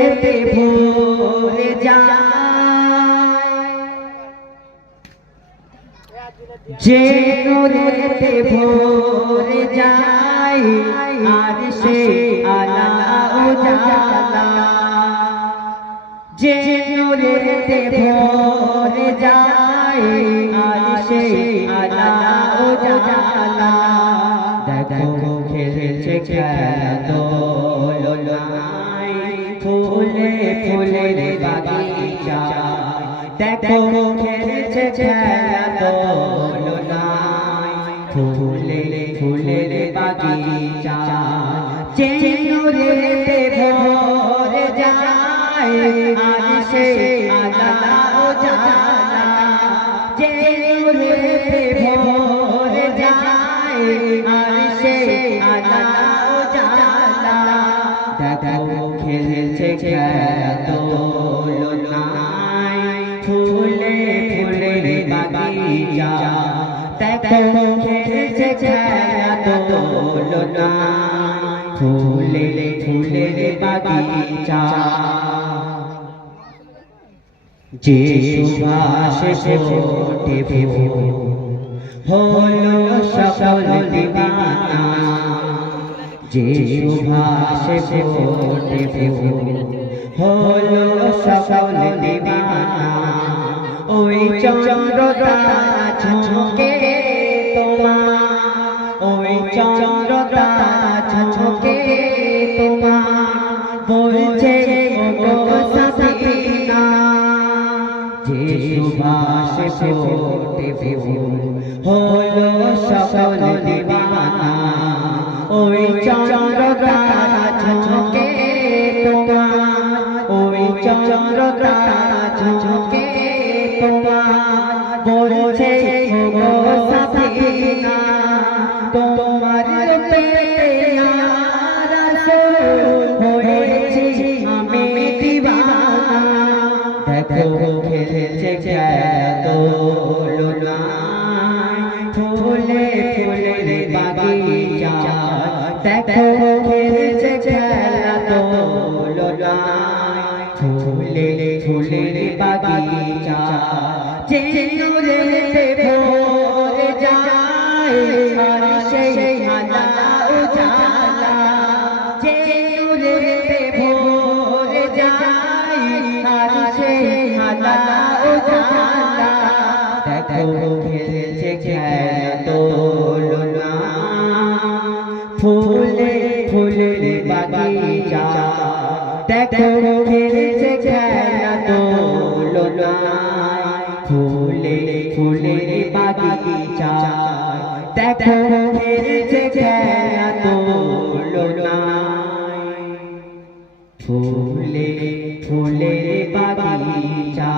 নূরেতে ভরে যায়, যে নূরেতে ভরে যায় আরশে আলা উজালা, যে নূরেতে ভরে যায় আরশে আলা উজালা। দেখো খেলছে খেলা দোলনায় ফুলে ফুলের বাগিচা, দেখো খেলছে খেলা দোলনায় ফুলে ফুলের বাগিচা, যে নূরেতে ভরে যায় আরশে আলা উজালা, যে নূরেতে ভরে যায় আরশে আলা উজালা। দেখো খেলছে খেলা দোলনায় ফুলে ফুলের বাগিচা, দেখো খেলছে খেলা দোলনায় ফুলে ফুলের বাগিচা। যে সুবাসে ফোটে ফুল হলো সকল দিবানা, যে সুবাসে ফোটে ফুল হলো সকল দিবানা। ওই চন্দ্রতা ঝলকে তোমার, ওই চন্দ্রতা ঝলকে তোমার বলছে গো সাথীনা, যে সুবাসে ফোটে ফুল হলো সকল দিবানা। ওই চন্দ্রতা ঝলকে তোমার, ওই চন্দ্রতা ঝলকে তোমার বলছে গো সাথীনা, তোমার রূপে ইয়া রাসূল হয়েছি আমি দিওয়ানা। দেখো খেলছে খেলা দোলনায় ফুলে ফুলের বাগিচা, দেখো খেলছে খেলা দোলনায় ফুলে ফুলের বাগিচা, যে নূরেতে ভরে যায় আরশে আলা উজালা, যে নূরেতে ভরে যায় আরশে আলা উজালা। দেখো খেলছে খেলা দোলনায় ফুলে ফুলের বাগিচা, দেখো খেলছে খেলা দোলনায় ফুলে ফুলের বাগিচা, দেখো খেলছে খেলা দোলনায় ফুলে ফুলের বাগিচা।